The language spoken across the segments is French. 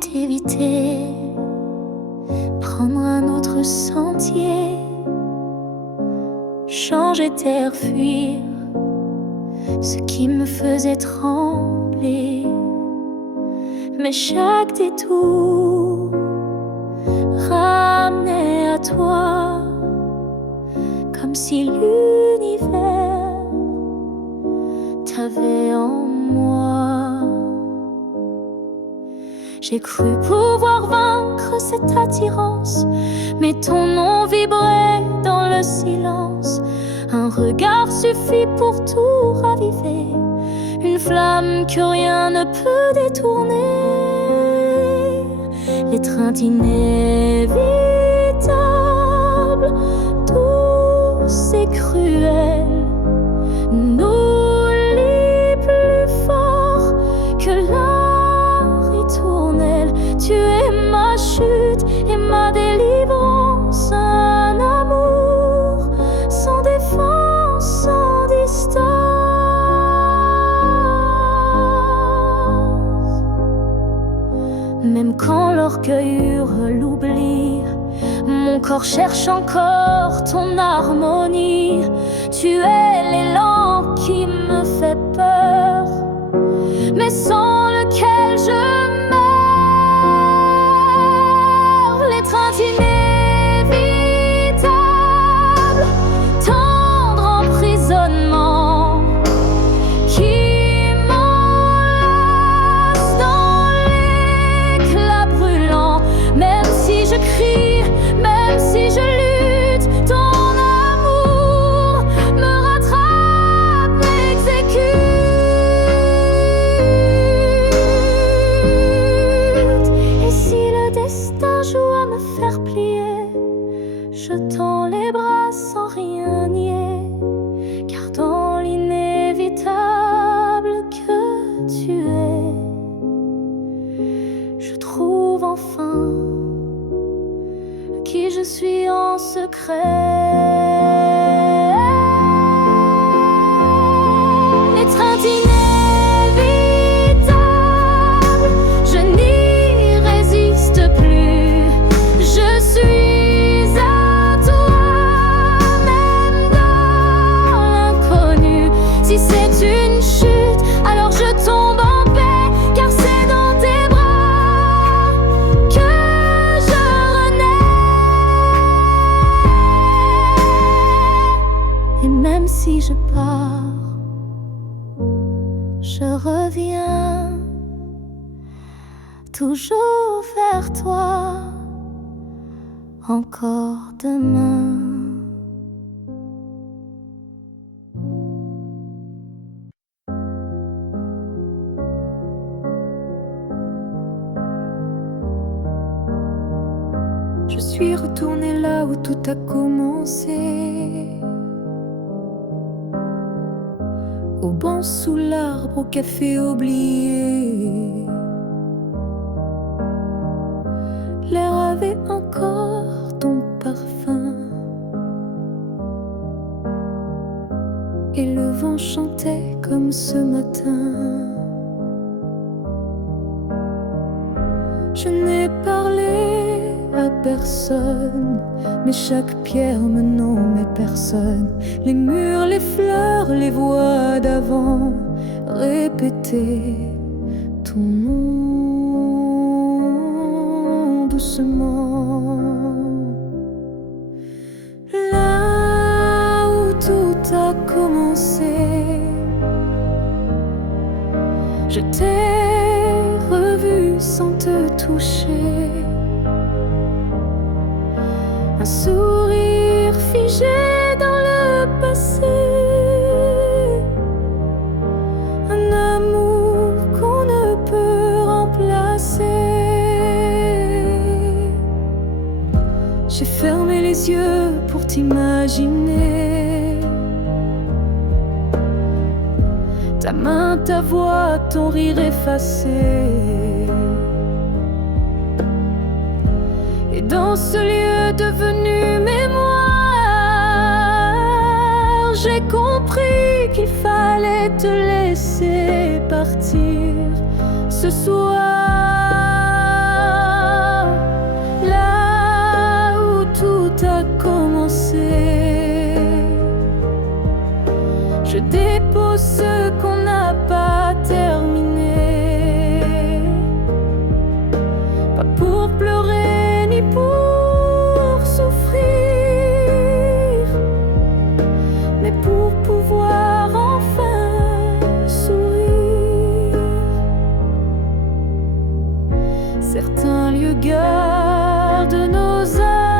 t'éviter, prendre un autre sentier, changer d'air, fuir ce qui me faisait trembler. Mais chaque détour ramenait à toi, comme si l'univers t'avait en moi. J'ai cru pouvoir vaincre cette attirance, mais ton nom vibrait dans le silence. Un regard suffit pour tout raviver, une flamme que rien ne peut détourner. L'étreinte inévitable, douce et cruelle, nous lie plus fort que la ritournelle. Tu es ma chute et ma délivrance, un amour sans défense, sans distance. Même quand l'orgueil hurle l'oubli, mon corps cherche encore ton harmonie. Tu es l'élan qui me fait peur, mais sans lequel je meurs. L'étreinte inévitable, tendre emprisonnement qui m'enlace dans l'éclat brûlant. Même si je crie, même si je lutte, ton amour me rattrape, m'exécute. Et si le destin joue à me faire plier, je tends les bras sans rien nier, car dans l'inévitable que tu es, je trouve enfin qui je suis en secret. L'étreinte inévitable, je n'y résiste plus. Je suis à toi, même dans l'inconnu. Si c'est une chute, alors je tombe en paix, car c'est dans tes bras que je renais. Et même si je pars, je reviens toujours vers toi, encore demain. Je suis retournée là où tout a commencé, au banc sous l'arbre, au café oublié. L'air avait encore ton parfum, et le vent chantait comme ce matin. Je n'ai parlé à personne, mais chaque pierre me nommait personne. Les murs, les fleurs, les voix d'avant répétaient ton nom doucement. Là où tout a commencé, je t'ai revu sans te toucher. Un sourire figé dans le passé, un amour qu'on ne peut remplacer. J'ai fermé les yeux pour t'imaginer, ta main, ta voix, ton rire effacé. Et dans ce lieu devenu mémoire, j'ai compris qu'il fallait te laisser partir ce soir. Je dépose ce qu'on n'a pas terminé, pas pour pleurer ni pour souffrir, mais pour pouvoir enfin sourire. Certains lieux gardent nos âmes,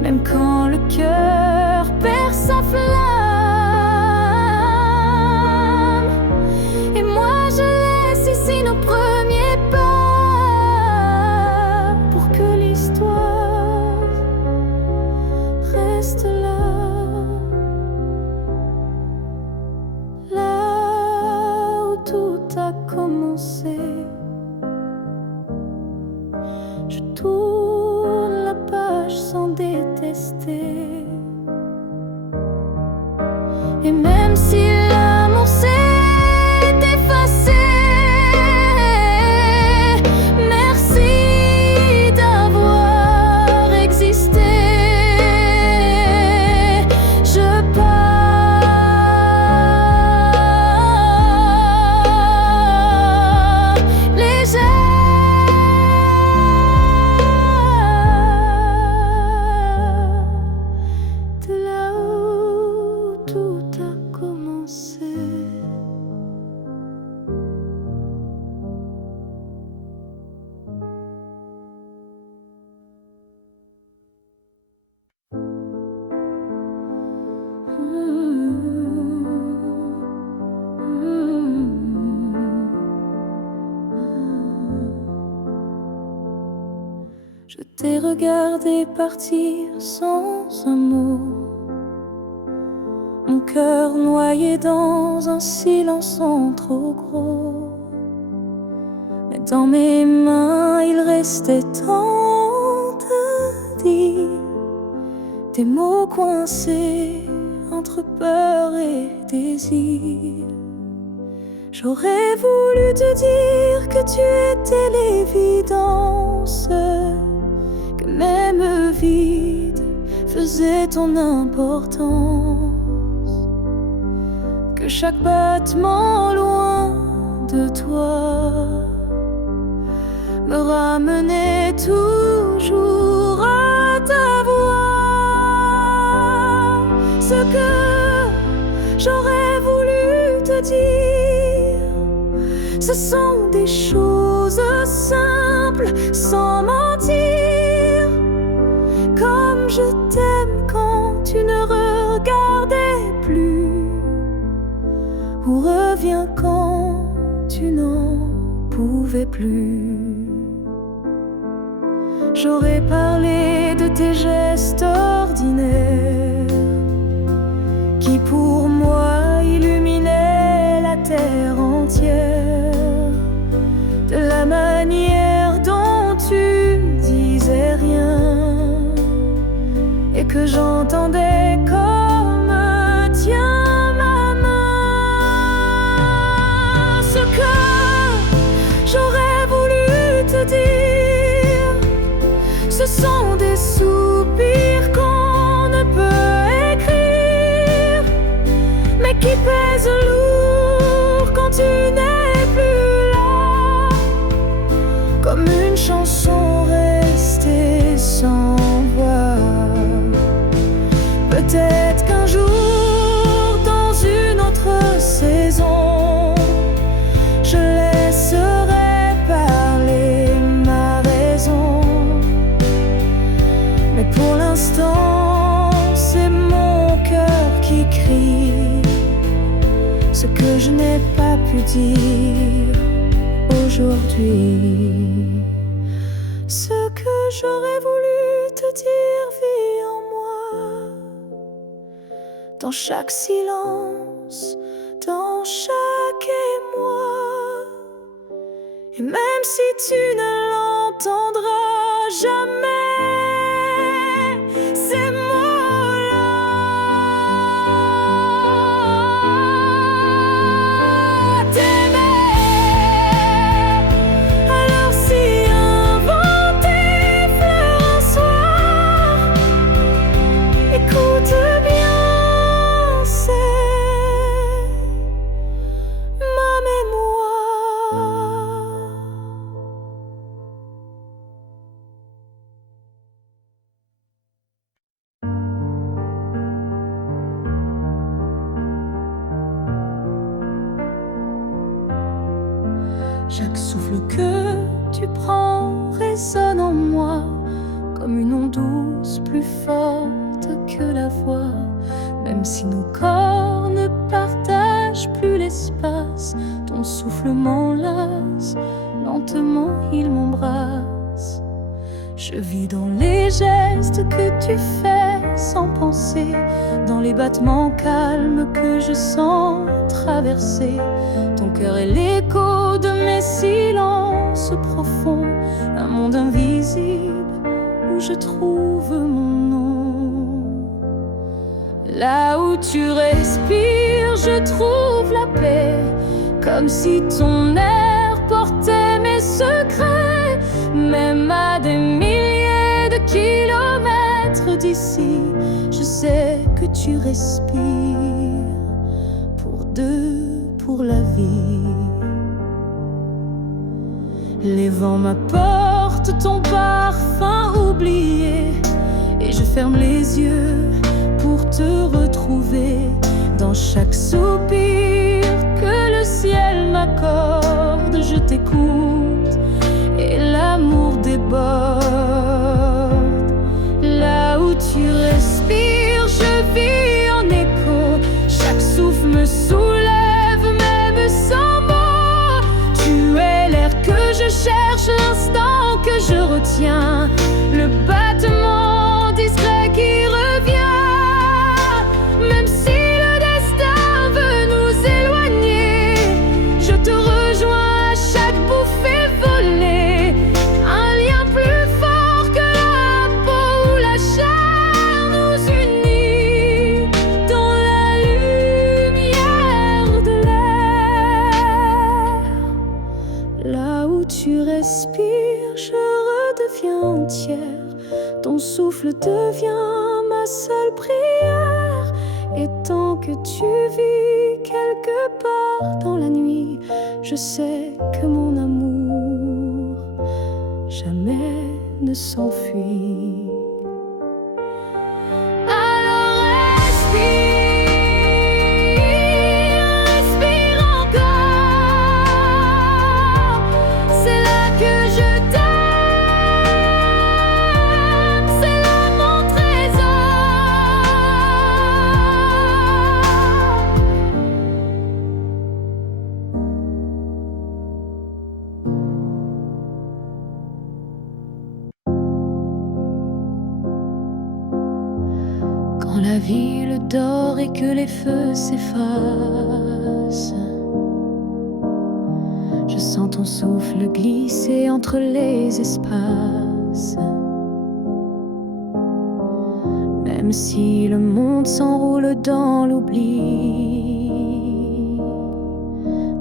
même quand le cœur perd sa flamme. Et moi je laisse ici nos premiers pas, pour que l'histoire reste là, là où tout a commencé. Je tourne la page sans détester. Et même si l'amour s'est effacé, merci d'avoir existé. Je pars légère, de là où tout a commencé. Je t'ai regardé partir sans un mot, mon cœur noyé dans un silence trop gros. Mais dans mes mains il restait tant à dire, des mots coincés entre peur et désir. J'aurais voulu te dire que tu étais l'évidence, que même vide faisait ton importance, que chaque battement loin de toi me ramenait toujours à ta voix. Ce que j'aurais voulu te dire, ce sont des choses simples, sans mentir. Comme je t'aime quand tu ne regardais plus, ou reviens quand tu n'en pouvais plus. J'aurais parlé de tes gestes ordinaires, qui pour moi illuminaient la terre entière, de la manière dont tu disais rien, et que j'entendais comme tiens ma main. Ce que j'aurais voulu te dire, ce sont des soupirs qu'on ne peut écrire, mais qui pèsent lourd quand tu n'es plus là, comme une chanson restée sans voix. Peut-être qu'un jour, dans une autre saison, je laisserai parler ma raison. Mais pour l'instant, c'est mon cœur qui crie ce que je n'ai pas pu dire aujourd'hui. Ce que j'aurais voulu te dire vit en moi, dans chaque silence, dans chaque émoi. Et même si tu ne l'entendras jamais, ces mots-là, t'aimer. Alors si un vent t'effleure un soir, écoute bien. Chaque souffle que tu prends résonne en moi comme une onde douce, plus forte que la voix. Même si nos corps ne partagent plus l'espace, ton souffle m'enlace, lentement il m'embrasse. Je vis dans les gestes que tu fais sans penser, dans les battements calmes que je sens traverser. Ton cœur est l'écho de mes silences profonds, un monde invisible où je trouve mon nom. Là où tu respires, je trouve la paix, comme si ton air portait mes secrets. Même à des milliers de kilomètres d'ici, je sais que tu respires pour deux, pour la vie. Les vents m'apportent ton parfum oublié, et je ferme les yeux pour te retrouver. Dans chaque soupir que le ciel m'accorde, je t'écoute et l'amour déborde. Là où tu respires, je vis en écho. Chaque souffle me soulève, même sans mots. Tu es l'air que je cherche, l'instant que je retiens, le battement discret qui revient. Même si le destin veut nous éloigner, je te rejoins à chaque bouffée volée. Un lien plus fort que la peau ou la chair nous unit dans la lumière de l'air. Là où tu respires, je redeviens entière. Ton souffle devient ma seule prière. Et tant que tu vis quelque part dans la nuit, je sais que mon amour jamais ne s'enfuit. Alors respire, respire encore. C'est là que je t'aime, c'est là mon trésor. Quand la ville dort et que les feux s'effacent, je sens ton souffle glisser entre les espaces. Même si le monde s'enroule dans l'oubli,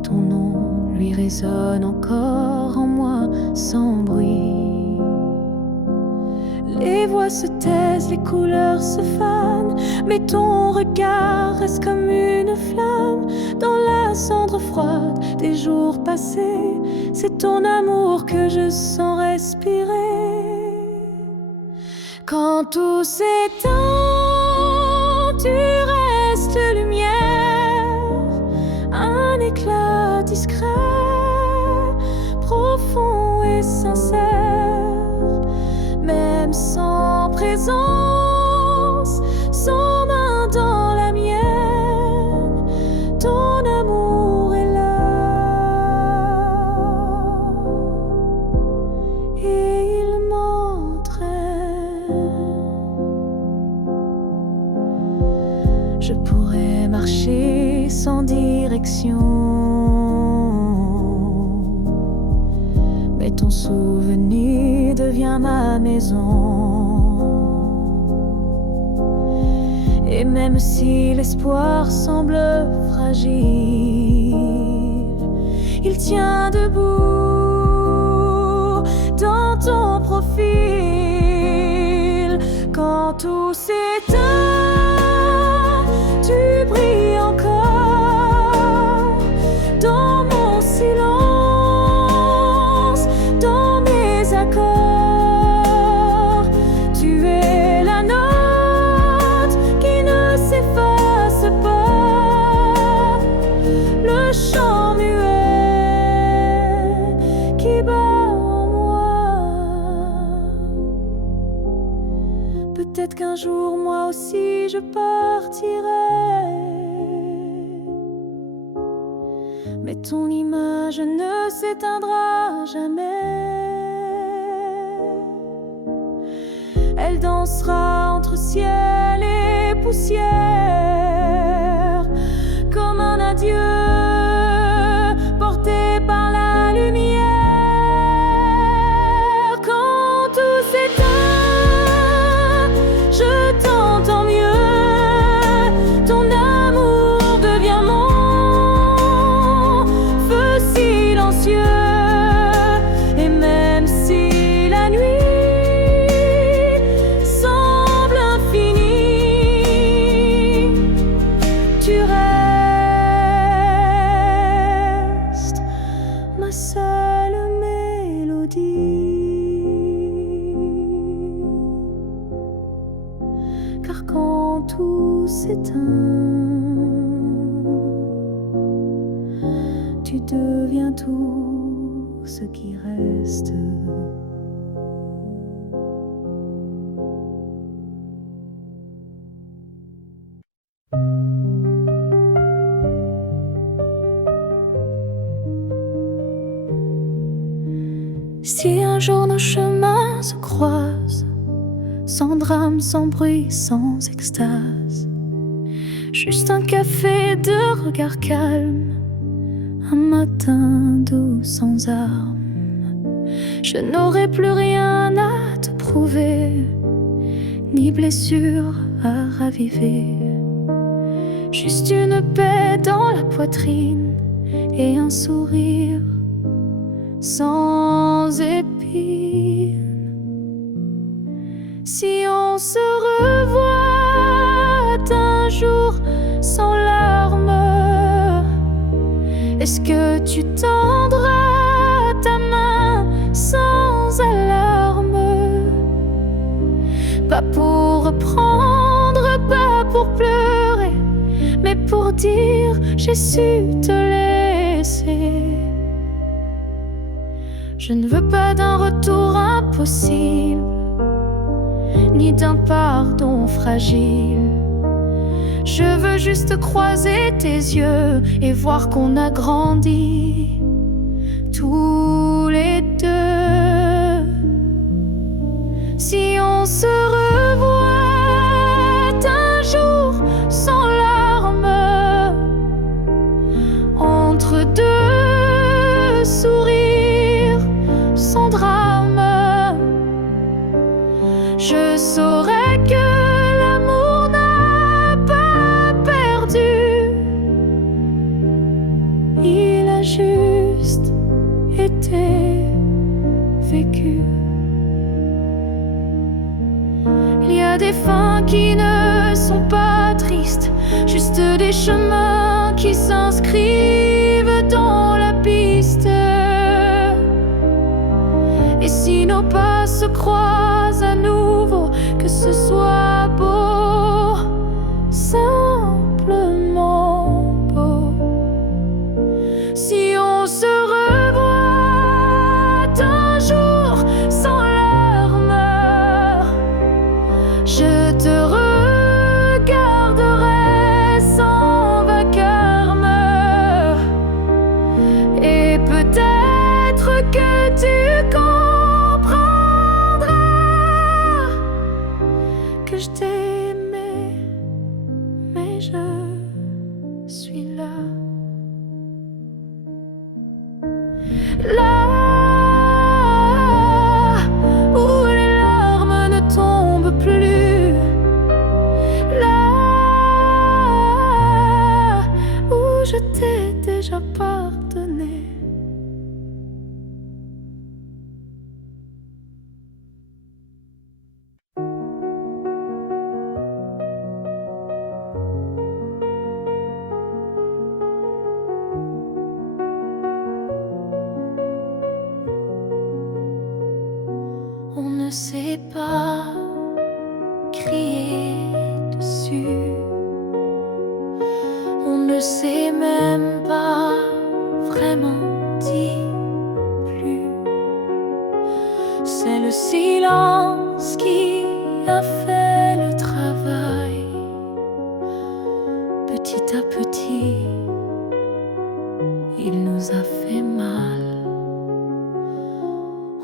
ton nom lui résonne encore en moi sans bruit. Les voix se taisent, les couleurs se fanent, mais ton regard reste comme une flamme dans la cendre froide des jours passés. C'est ton amour que je sens respirer. Quand tout s'éteint, tu restes lumière, un éclat discret, profond et sincère. Même sans présence, sans main dans la mienne, ton amour est là et il m'entraîne. Je pourrais marcher sans direction, mais ton souvenir devient ma maison. Et même si l'espoir semble fragile, il tient debout dans ton profil. Quand tout s'éteint, tu brilles encore dans mon silence, dans mes accords. Tu es la note qui ne s'efface pas, le chant muet je partirai. Mais ton image ne s'éteindra jamais. Elle dansera entre ciel et poussière, comme un adieu porté par la lumière. Quand tout s'éteint, je t'entends mieux. Ton amour devient mon feu silencieux. Et même si la nuit semble infinie, tu restes ma seule mélodie. Car quand tout s'éteint, tu deviens tout ce qui reste. Si un jour nos chemins se croisent, sans drame, sans bruit, sans extase, juste un café de regard calme, un matin doux sans armes, je n'aurai plus rien à te prouver, ni blessure à raviver, juste une paix dans la poitrine et un sourire sans épines. Si on se revoit un jour sans larmes, est-ce que tu tendras ta main sans alarme? Pas pour reprendre, pas pour pleurer, mais pour dire j'ai su te laisser. Je ne veux pas d'un retour impossible, ni d'un pardon fragile. Je veux juste croiser tes yeux et voir qu'on a grandi tous les deux. Si on se revoit un jour sans larmes, entre deux sourires sans drame, je saurais que l'amour n'a pas perdu. Il a juste été vécu. Il y a des fins qui ne sont pas tristes, juste des chemins qui s'inscrivent dans la piste. Et si nos pas se croisent à nouveau, que ce soit beau, simplement beau. Si on se revoit un jour sans larmes, je te regarderai sans vacarme. Et peut-être que tu comprendras que je t'ai aimé, mais je suis là. Là où les larmes ne tombent plus, là où je t'ai déjà pardonné. On ne sait pas crier dessus, on ne sait même pas vraiment dire plus. C'est le silence qui a fait le travail. à petit, il nous a fait mal.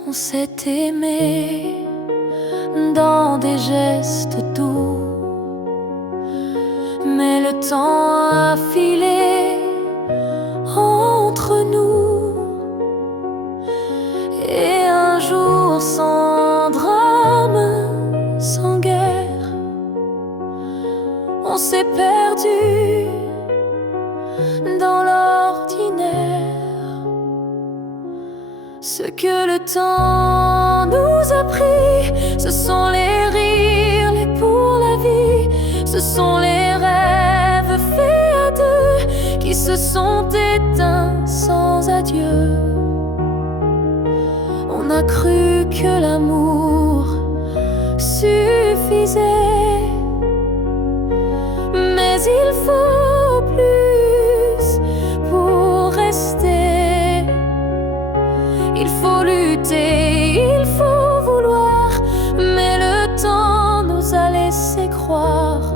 On s'est aimé dans des gestes doux, mais le temps a filé entre nous. Et un jour sans drame, sans guerre, on s'est perdu dans l'ordinaire. Ce que le temps nous a pris, ce sont les rires, les pour la vie. Ce sont les rêves faits à deux qui se sont éteints sans adieu. On a cru que l'amour suffisait, mais il faut plus pour rester. Il faut lutter, il faut vouloir, mais le temps nous a laissé croire.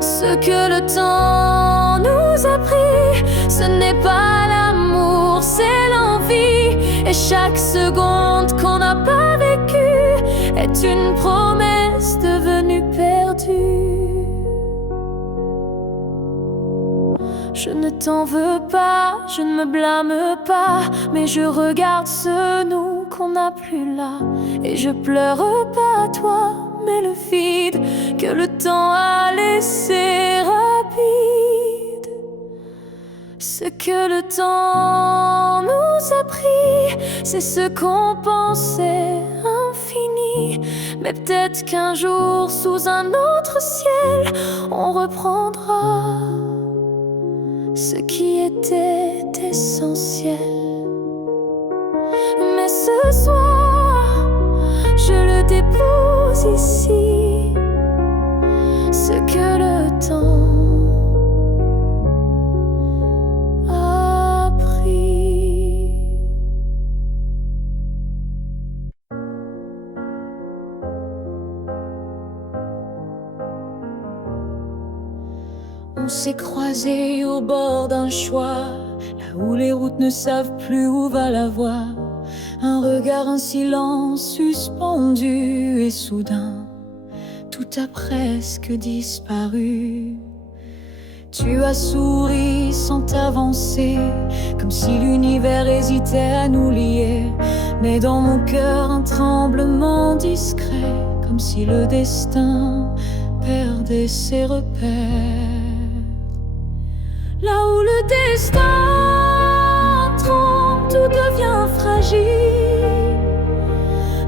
Ce que le temps nous a pris, ce n'est pas l'amour, c'est l'envie. Et chaque seconde qu'on n'a pas vécue est une promesse devenue perdue. Je ne t'en veux pas, je ne me blâme pas, mais je regarde ce nous qu'on n'a plus là. Et je pleure pas à toi, mais le vide que le temps a laissé rapide. Ce que le temps nous a pris, c'est ce qu'on pensait infini. Mais peut-être qu'un jour, sous un autre ciel, on reprendra ce qui était essentiel. Mais ce soir, je le dépose ici, ce que le temps a pris. On s'est croisés au bord d'un choix, là où les routes ne savent plus où va la voie. Un regard, un silence suspendu, et soudain, tout a presque disparu. Tu as souri sans t'avancer, comme si l'univers hésitait à nous lier. Mais dans mon cœur, un tremblement discret, comme si le destin perdait ses repères. Là où le destin tremble, tout devient fragile.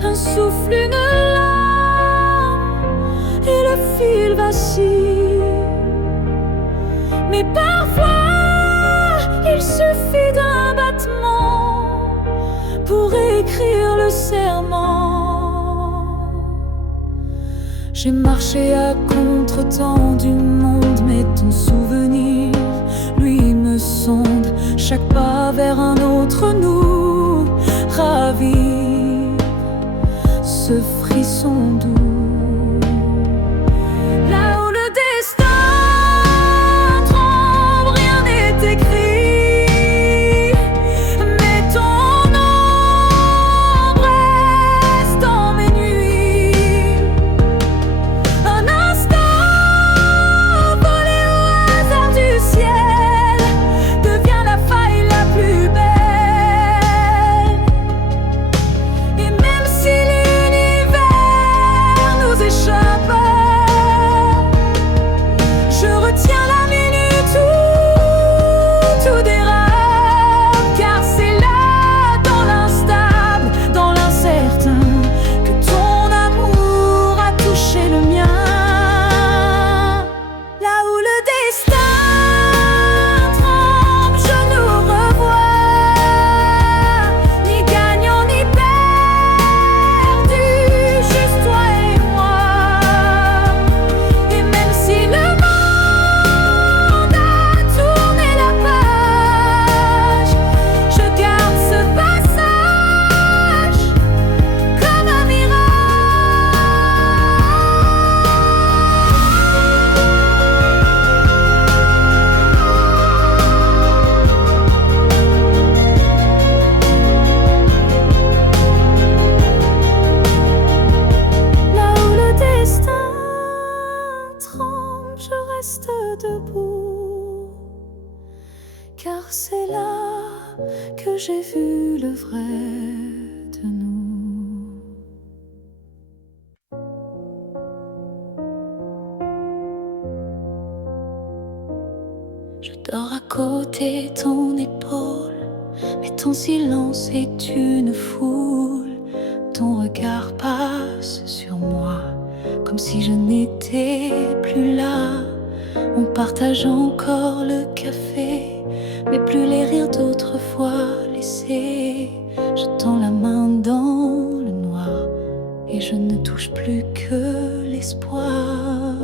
Un souffle, une larme, et le fil vacille. Mais parfois, il suffit d'un battement pour écrire le serment. J'ai marché à contre-temps du monde, mais ton souvenir, lui, me sonde. Chaque pas vers un autre nous ravive ce frisson doux. Là où le destin tremble, rien n'est écrit, mais ton ombre reste dans mes nuits. Un instant volé au hasard du ciel devient la faille la plus belle. Et même si l'univers je reste debout, car c'est là que j'ai vu le vrai de nous. Je dors à côté de ton épaule, mais ton silence est une foule. Ton regard passe sur moi, comme si je n'étais plus là. On partage encore le café, mais plus les rires d'autrefois laissés. Je tends la main dans le noir, et je ne touche plus que l'espoir.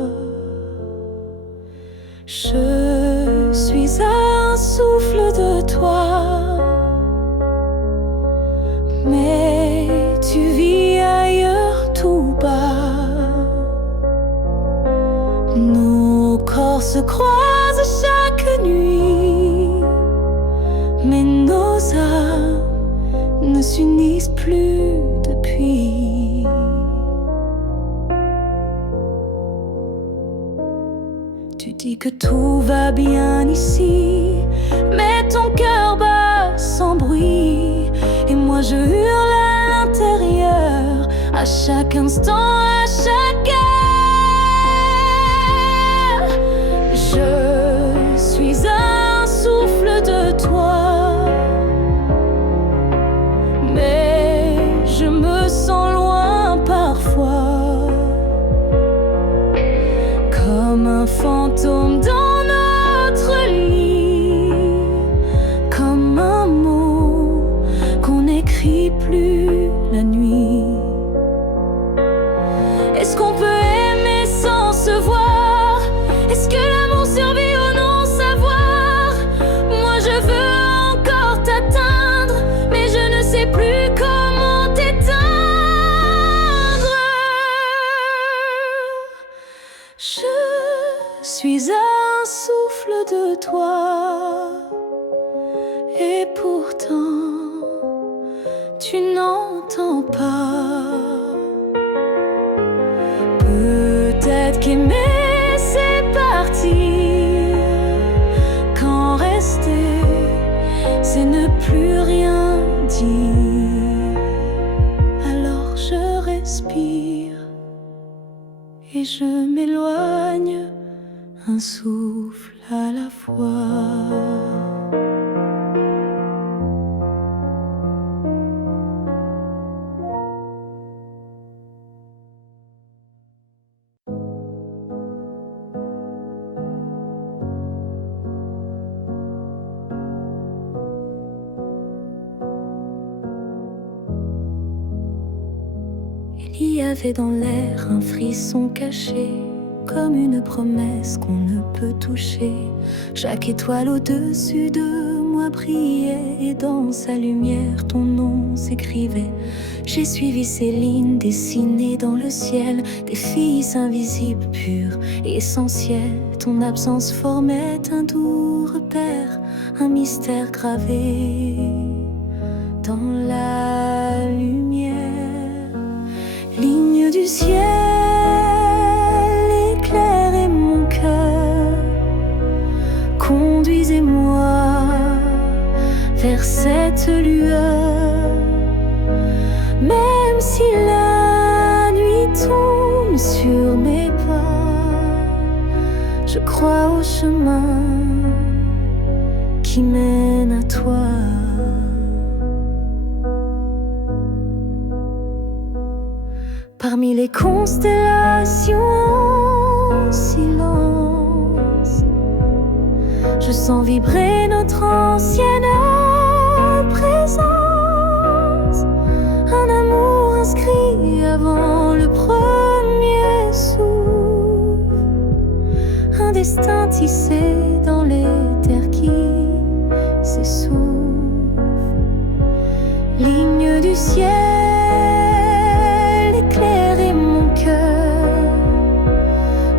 Je suis un souffle de toi, mais tu vis ailleurs tout bas. Nos corps se croisent chaque nuit, mais nos âmes ne s'unissent plus depuis. Tu dis que tout va bien ici, mais ton cœur bat sans bruit. Et moi je hurle à l'intérieur, à chaque instant, à chaque heure. Je suis un souffle de toi, mais je me sens loin parfois, comme un fantôme dans notre lit, comme un mot qu'on n'écrit plus la nuit. Est-ce qu'on peut aimer sans se voir? Est-ce que l'amour survit au non-savoir? Moi je veux encore t'atteindre, mais je ne sais plus comment t'éteindre. Je suis un souffle de toi, et pourtant tu n'entends pas. Peut-être qu'aimer c'est partir, quand rester c'est ne plus rien dire. Alors je respire et je m'éloigne, un souffle à la fois. Il y avait dans l'air un frisson caché, comme une promesse qu'on ne peut toucher. Chaque étoile au-dessus de moi brillait, et dans sa lumière ton nom s'écrivait. J'ai suivi ces lignes dessinées dans le ciel, des filles invisibles, pures et essentielles. Ton absence formait un doux repère, un mystère gravé dans la lumière. Ligne du ciel, éclairez mon cœur, conduisez-moi vers cette lueur. Même si la nuit tombe sur mes pas, je crois au chemin qui mène à toi. Parmi les constellations en silence, je sens vibrer notre ancienne présence. Un amour inscrit avant le premier souffle, un destin tissé dans les terres qui s'essoufflent. Ligne du ciel, éclairez mon cœur,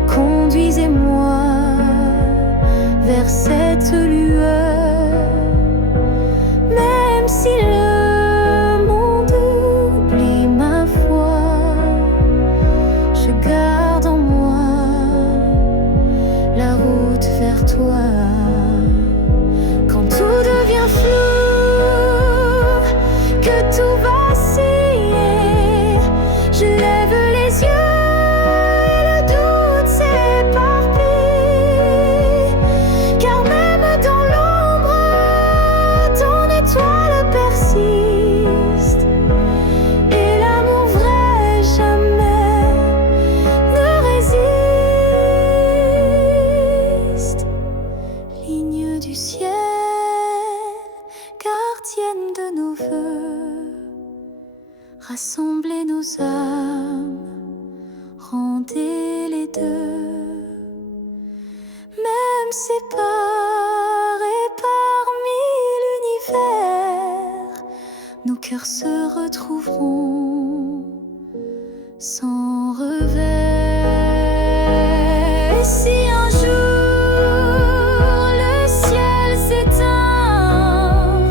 conduisez-moi vers cette lueur. Même si le monde oublie ma foi, je garde en moi toi. Quand tout devient flou, que tout vacille, je lève les yeux et le doute s'éparpille. Car même dans l'ombre, ton étoile persiste. Et l'amour vrai jamais ne résiste. Ligne du ciel, gardienne de nos vœux, rassemblez nos âmes, rendez les deux. Même séparés parmi l'univers, nos cœurs se retrouveront sans revers. Et si un jour le ciel s'éteint,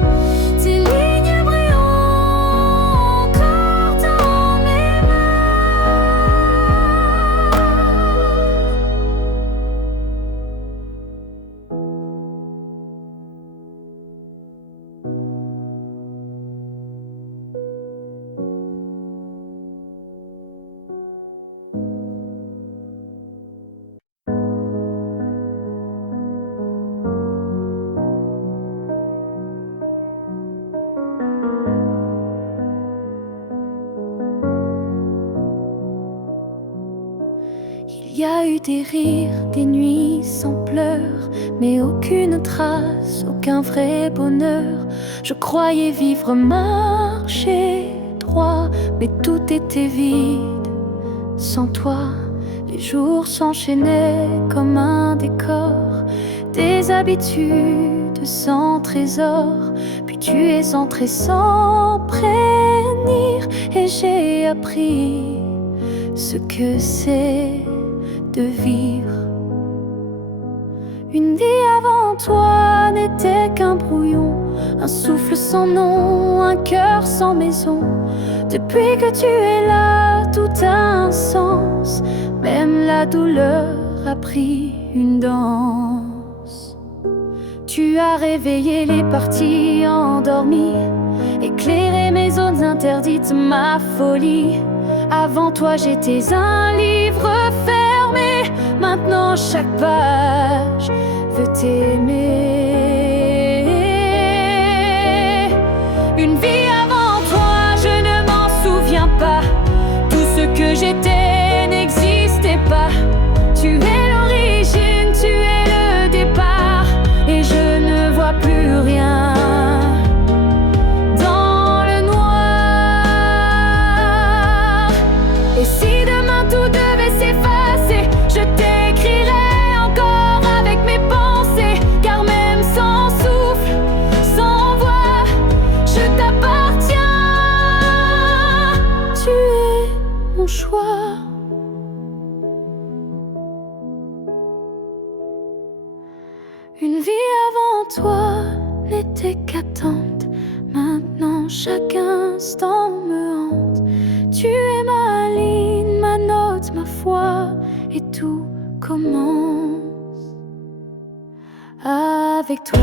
tes lignes brilleront encore dans mes Il y a eu des rires, des nuits sans pleurs, mais aucune trace, aucun vrai bonheur. Je croyais vivre, marcher droit, mais tout était vide. Sans toi, les jours s'enchaînaient comme un décor, des habitudes sans trésor. Puis tu es entré sans prévenir, et j'ai appris ce que c'est de vivre. Une vie avant toi n'était qu'un brouillon, un souffle sans nom, un cœur sans maison. Depuis que tu es là, tout a un sens, même la douleur a pris une danse. Tu as réveillé les parties endormies, éclairé mes zones interdites, ma folie. Avant toi j'étais un livre fermé, maintenant chaque page veut t'aimer. Une vie avant toi, je ne m'en souviens pas. Tout ce que j'étais n'existait pas. Tu es l'origine, tu es le départ, et je ne vois plus rien. Et si demain tout devait s'effacer, je t'écrirai encore avec mes pensées. Car même sans souffle, sans voix, je t'appartiens. Tu es mon choix. Une vie avant toi n'était qu'attente, maintenant chaque instant me hante. Tu es ma ligne, ma note, ma foi, et tout commence avec toi.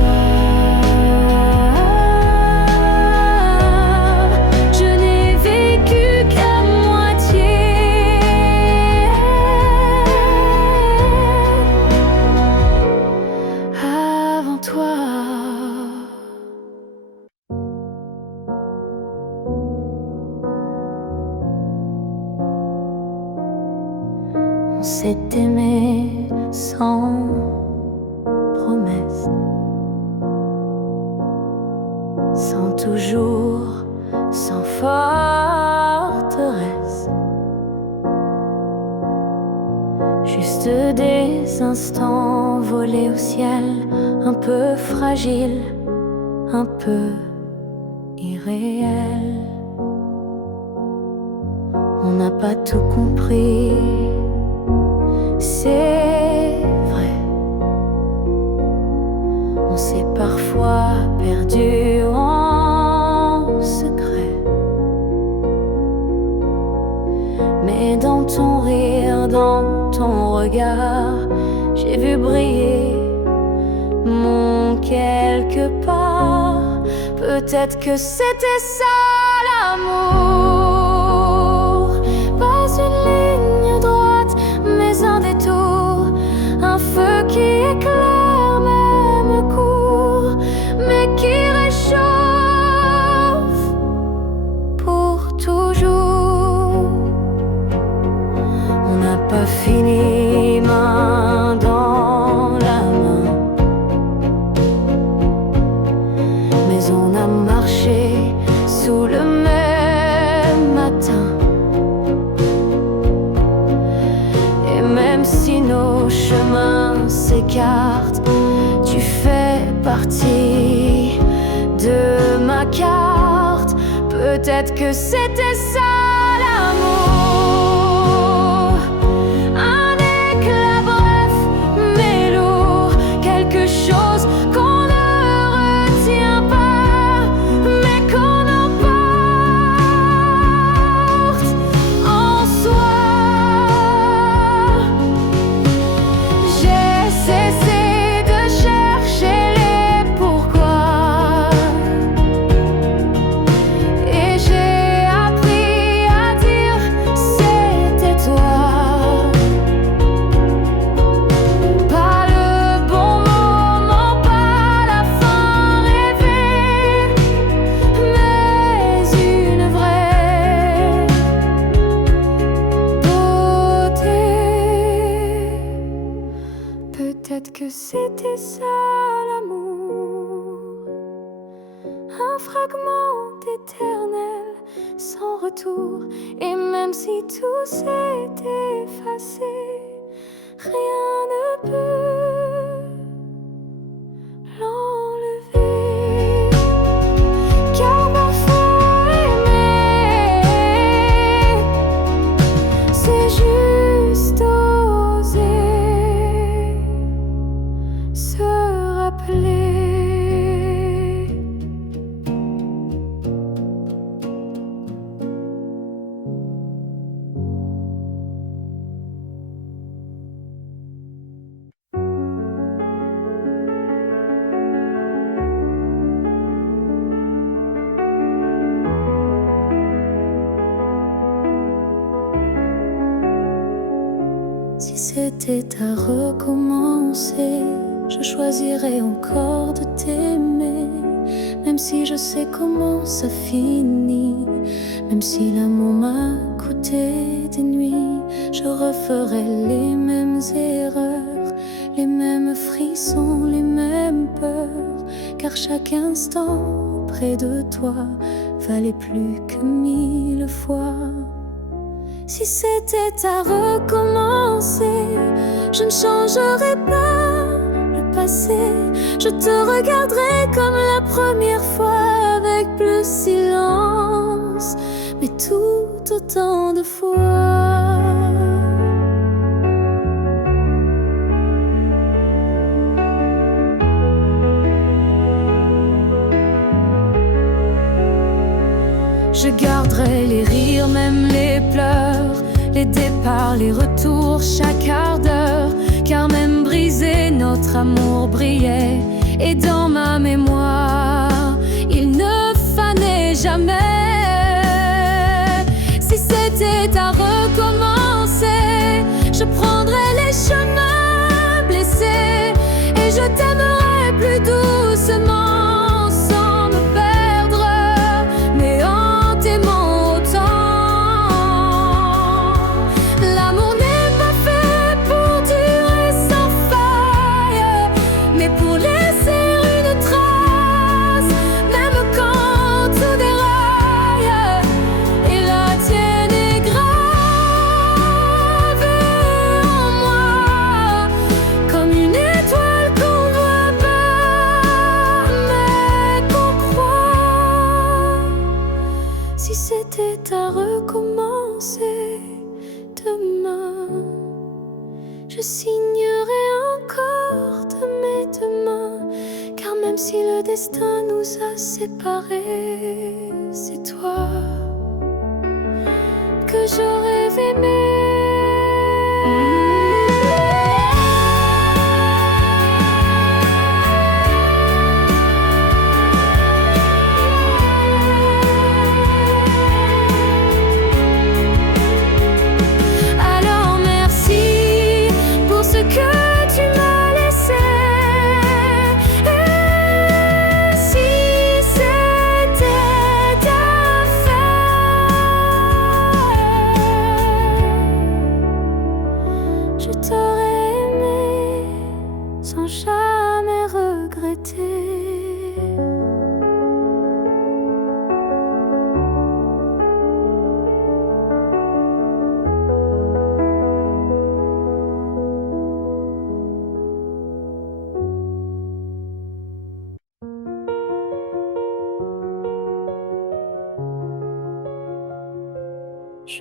Je n'ai vécu qu'à moitié. Avant toi. On s'est aimé sans promesse, sans toujours, sans forteresse. Juste des instants volés au ciel, un peu fragiles, un peu irréels. On n'a pas tout compris, c'est vrai. On s'est parfois perdu en secret. Mais dans ton rire, dans ton regard, j'ai vu briller Peut-être que c'était ça l'amour. Pas une ligne droite, mais un détour. Un feu qui éclaire même court, mais qui réchauffe pour toujours. On n'a pas fini main dans la main, mais on a marché sous le même matin. Et même si nos chemins s'écartent, tu fais partie de ma carte. Peut-être que c'était ça l'amour. Un éclat bref mais lourd, quelque chose qu'on ne retient pas, mais qu'on emporte en soi. J'ai cessé de chercher les pourquoi, et j'ai appris à dire c'était toi. Pas le bon moment, pas la fin rêvée, mais une vraie beauté. Peut-être que c'était ça l'amour. Un fragment éternel sans retour. Et même si tout s'est effacé, rien ne peut l'enlever. Car parfois aimer, c'est juste oser se rappeler. Si c'était à recommencer, je choisirais encore de t'aimer. Même si je sais comment ça finit, même si l'amour m'a coûté des nuits, je referais les mêmes erreurs, les mêmes frissons, les mêmes peurs. Car chaque instant près de toi valait plus que 1000 fois. Si c'était à recommencer, je ne changerais pas le passé. Je te regarderais comme la première fois, avec plus silence, mais tout autant de fois. Je garderai les rires, même les pleurs, les départs, les retours, chaque quart d'heure. Car même brisé, notre amour brillait. Et dans ma mémoire, il ne fanait jamais. Si c'était à recommencer, je prendrais les chemins blessés, et je t'aimerais plus doucement. Si c'était à recommencer demain, je signerai encore de mes deux mains. Car même si le destin nous a séparés, c'est toi que je rêve aimer.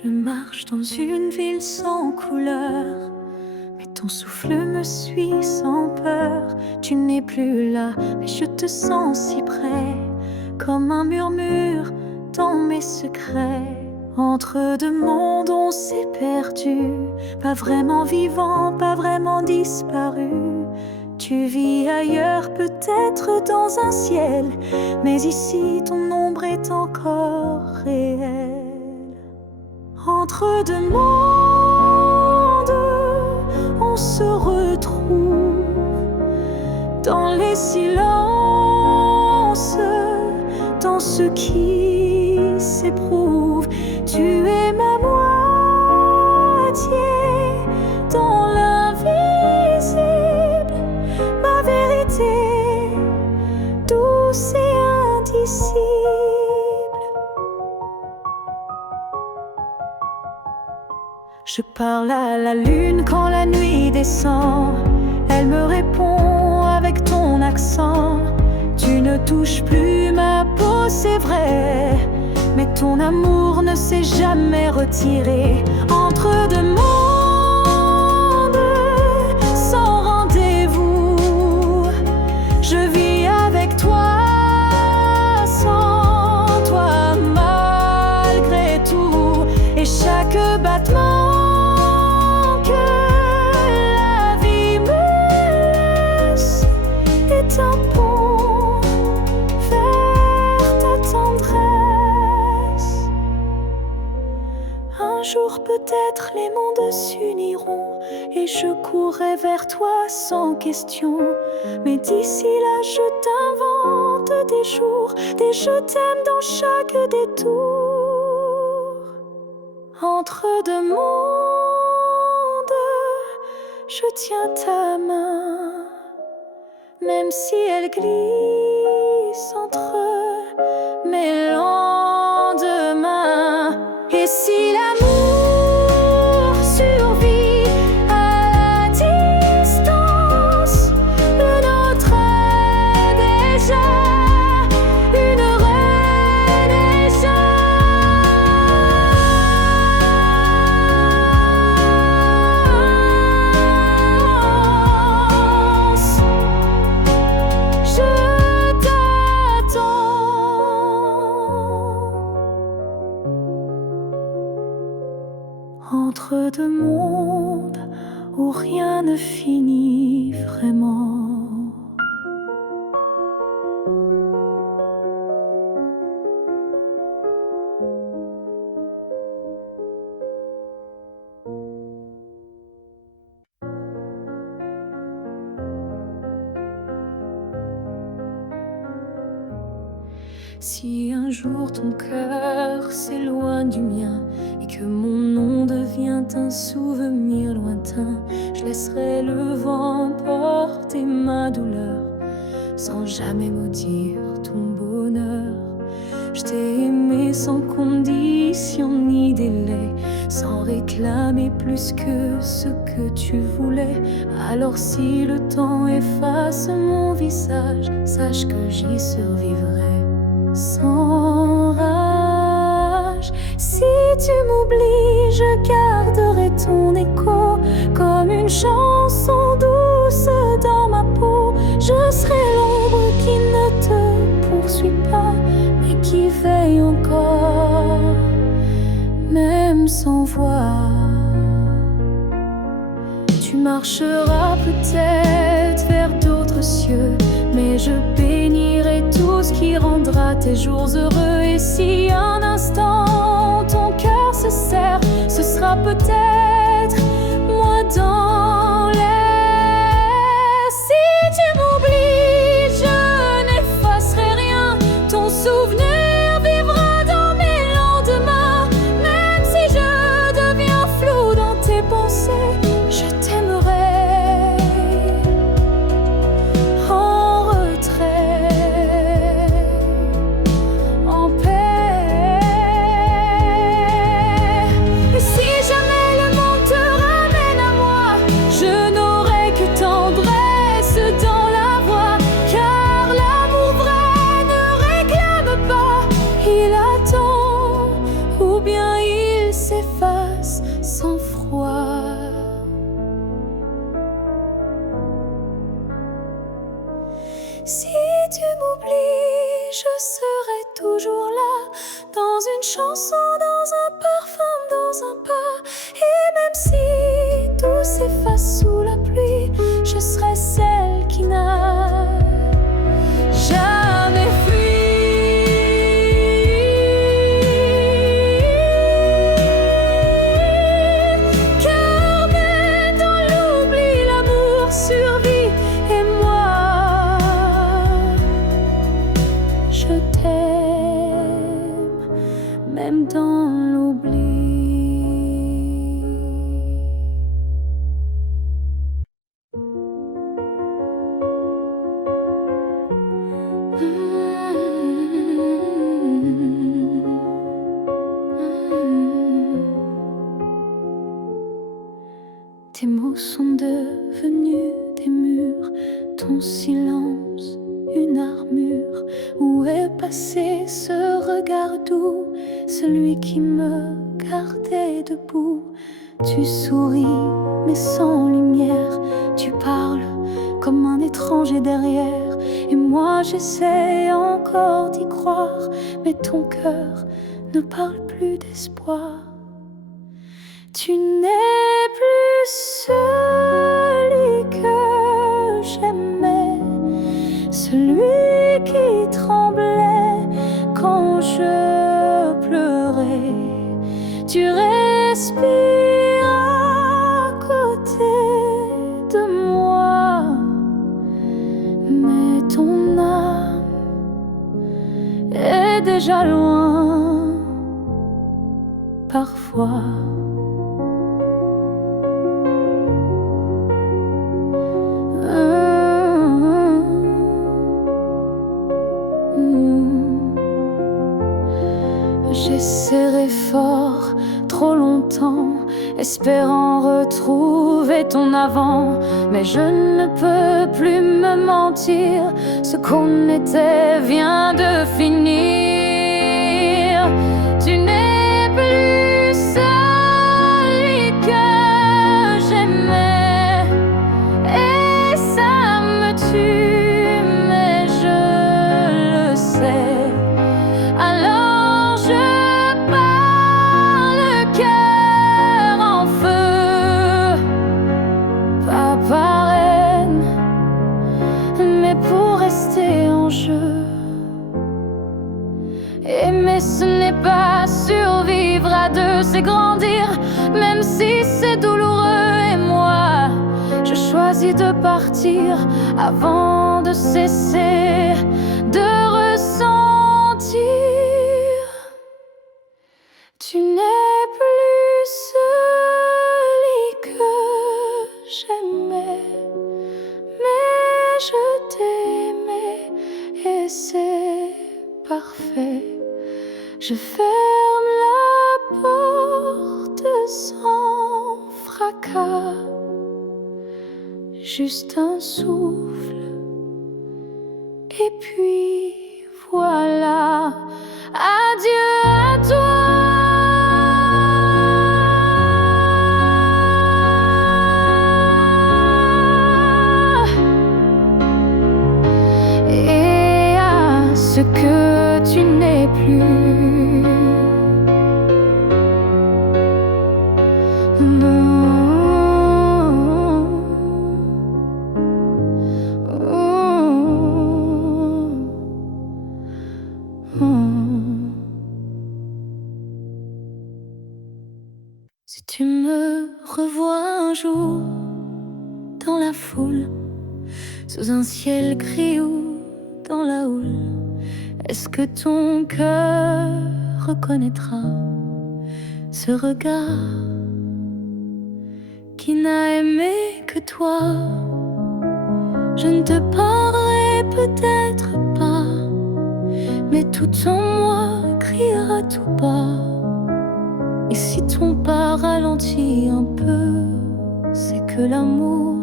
Je marche dans une ville sans couleur, mais ton souffle me suit sans peur. Tu n'es plus là, mais je te sens si près, comme un murmure dans mes secrets. Entre deux mondes on s'est perdu, pas vraiment vivant, pas vraiment disparu. Tu vis ailleurs, peut-être dans un ciel, mais ici ton ombre est encore réelle. Entre deux mondes, on se retrouve dans les silences, dans ce qui s'éprouve. Tu es ma moitié dans l'invisible, ma vérité douce et indicible. Je parle à la lune quand la nuit descend. Elle me répond avec ton accent. Tu ne touches plus ma peau, c'est vrai, mais ton amour ne s'est jamais retiré. Entre deux mondes, sans rendez-vous, je vis avec toi, sans toi, malgré tout. Et chaque battement un pont vers ta tendresse. Un jour peut-être les mondes s'uniront et je courrai vers toi sans question. Mais d'ici là je t'invente des jours, des je t'aime dans chaque détour. Entre deux mondes, je tiens ta main, même si elle glisse entre mes lendemains. Et si l'amour survit à la distance, le nôtre est déjà une renaissance. Entre deux mondes où rien ne finit vraiment. Si un jour ton cœur s'éloigne du mien et que mon nom devient un souvenir lointain, je laisserai le vent porter ma douleur sans jamais maudire ton bonheur. Je t'ai aimé sans condition ni délai, sans réclamer plus que ce que tu voulais. Alors si le temps efface mon visage, sache que j'y survivrai sans rage. Si tu m'oublies, je garderai ton écho comme une chanson douce dans ma peau. Je serai l'ombre qui ne te poursuit pas, mais qui veille encore, même sans voix. Tu marcheras peut-être vers d'autres cieux, mais je bénirai tout ce qui rendra tes jours heureux. Et si un instant ton cœur se serre, ce sera peut-être moi dans l'air. Si tu m'oublies, je n'effacerai rien. Ton souvenir vivra dans mes lendemains. Même si je deviens flou dans tes pensées, je t'aimerai en retrait, en paix. Et si jamais Si tu m'oublies, je serai toujours là, dans une chanson, dans un parfum, dans un pas. Et même si tout s'efface sous la pluie, je serai celle qui n'a jamais fui. Car même dans l'oubli, l'amour survit. Et moi, je t'aime, même dans l'oubli. Tes mots sont devenus des murs, ton silence une armure. Où est passé ce regard doux, celui qui me gardait debout? Tu souris mais sans lumière, tu parles comme un étranger derrière. Et moi j'essaie encore d'y croire, mais ton cœur ne parle plus d'espoir. Tu n'es plus celui que j'aimais, celui qui tremblait quand je pleurais. Tu respires à côté de moi, mais ton âme est déjà loin parfois. J'ai serré fort trop longtemps, espérant retrouver ton avant. Mais je ne peux plus me mentir, ce qu'on était vient de finir. Tu n'es plus celui que j'aimais, et ça me tue, mais je le sais. Alors je en jeu. Aimer ce n'est pas survivre à deux, c'est grandir, même si c'est douloureux. Et moi, je choisis de partir avant de cesser de ressentir. Tu n'es plus celui que j'aimais, mais je t'aimais et c'est parfait. Je ferme la porte sans fracas, juste un souffle et puis voilà. Adieu à toi. Ce que tu n'es plus. Si tu me revois un jour dans la foule, sous un ciel gris ou dans la houle, est-ce que ton cœur reconnaîtra ce regard qui n'a aimé que toi? Je ne te parlerai peut-être pas, mais tout en moi criera tout bas. Et si ton pas ralentit un peu, c'est que l'amour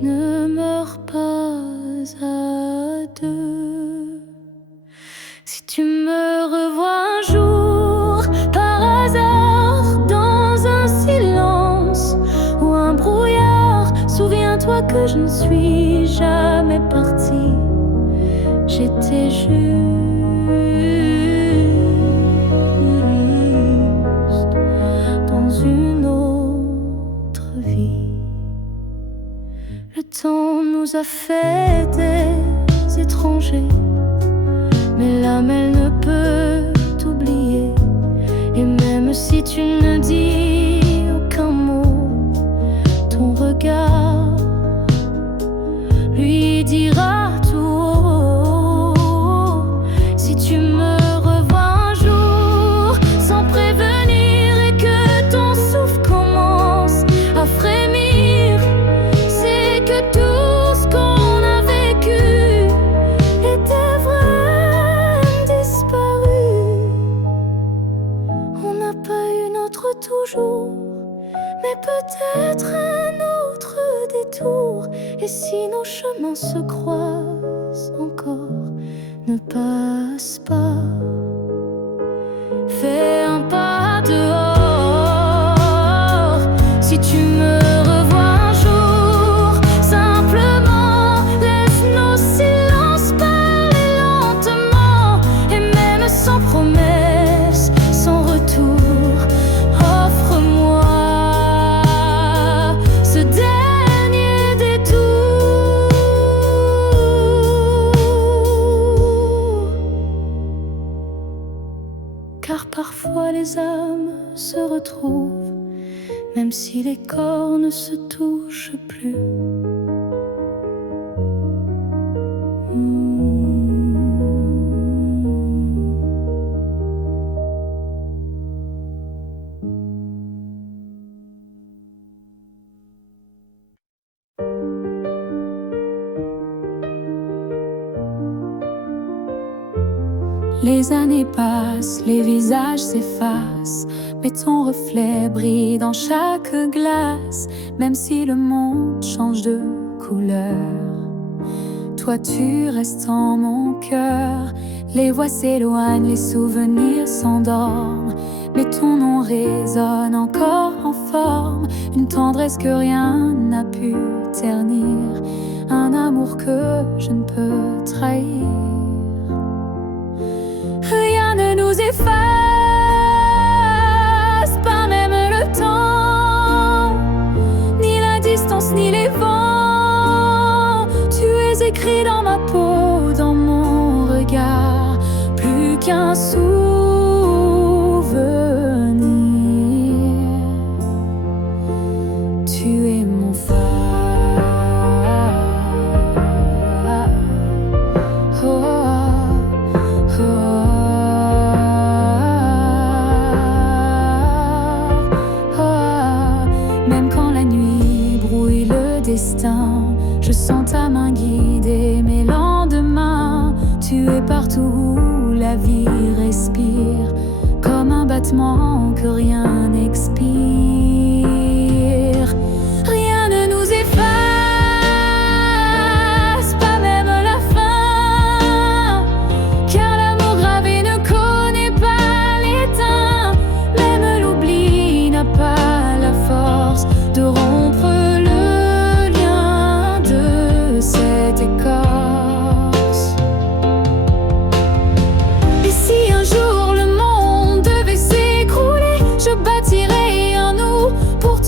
ne meurt pas à deux. Si tu me revois un jour par hasard dans un silence ou un brouillard, souviens-toi Souviens-toi que je ne suis jamais partie. J'étais juste dans une autre vie. Le temps nous a fait des étrangers, mais l'âme elle ne peut t'oublier. Et même si tu ne dis aucun mot, ton regard lui dira tout haut. Si tu me revois un jour sans prévenir et que ton souffle commence à frémir, c'est que tout ce qu'on a vécu était vrai, disparu. On n'a pas eu notre toujours, mais peut-être un autre détour. Et si nos chemins se croisent encore, ne passe pas. Fais un pas dehors. Si tu me revois un jour, simplement laisse nos silences parler lentement. Et même sans promesse, sans retour, offre-moi ce dernier détour. Car parfois les âmes se retrouvent, même si les corps ne se touchent plus. Les années passent, les visages s'effacent, mais ton reflet brille dans chaque glace. Même si le monde change de couleur, toi tu restes en mon cœur. Les voix s'éloignent, les souvenirs s'endorment, mais ton nom résonne encore en forme. Une tendresse que rien n'a pu ternir, un amour que je ne peux trahir. Rien ne nous efface, pas même le temps, ni la distance, ni les vents. Tu es écrit dans ma peau, dans mon regard, plus qu'un souvenir. Tu es mon phare. Je sens ta main guider mes lendemains. Tu es partout où la vie respire, comme un battement que rien n'expire. Rien ne nous efface, pas même la fin, car l'amour gravé ne connaît pas l'étain. Même l'oubli n'a pas la force de rompre cette écorce. Et si un jour le monde devait s'écrouler, je bâtirai un nous pour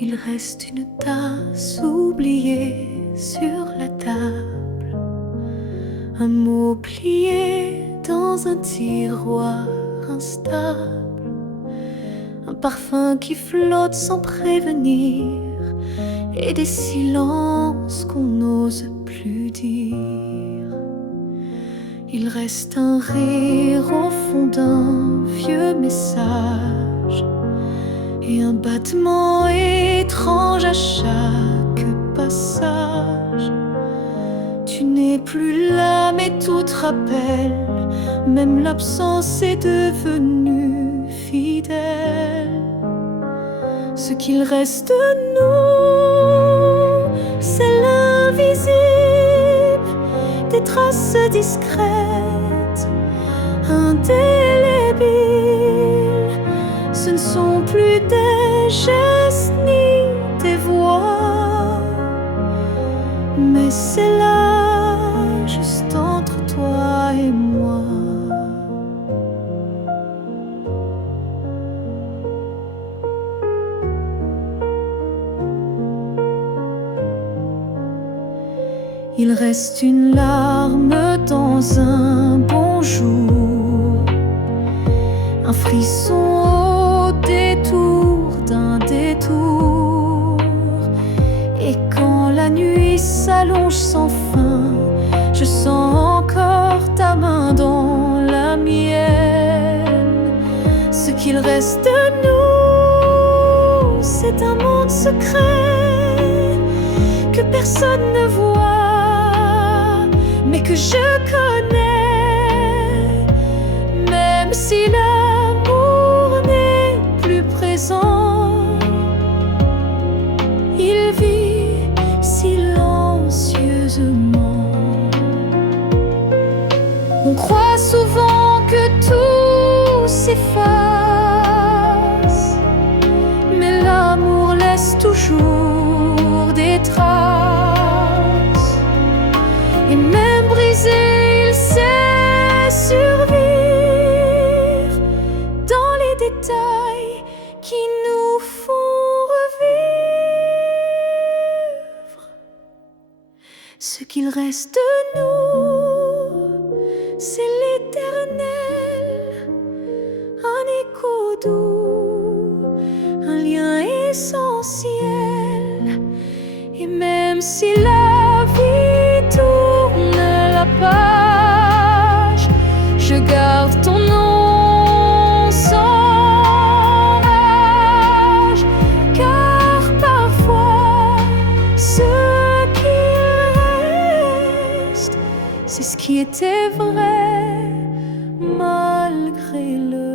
Il reste une tasse oubliée sur la table, un mot plié dans un tiroir instable, un parfum qui flotte sans prévenir, et des silences qu'on n'ose plus dire. Il reste un rire au fond d'un vieux message et un battement étrange à chaque passage. Tu n'es plus là mais tout te rappelle, même l'absence est devenue fidèle. Ce qu'il reste de nous, c'est l'invisible, des traces discrètes, indélébiles. Ce ne sont plus des gestes ni des voix, mais c'est là, juste entre toi et moi. Il reste une larme dans un bonjour, un frisson au détour d'un détour. Et quand la nuit s'allonge sans fin, je sens encore ta main dans la mienne. Ce qu'il reste de nous, c'est un monde secret que personne ne voit, mais que je connais. Même si l'amour n'est plus présent, il vit silencieusement. On croit souvent que tout s'efface, mais l'amour laisse toujours des traces. Et même brisé, il sait survivre dans les détails qui nous font revivre. Ce qu'il reste de nous, c'est l'éternel, un écho doux, un lien essentiel. Et même si la vie tourne la page, je garde ton nom sans rage, car parfois ce qui reste, c'est ce qui était vrai malgré le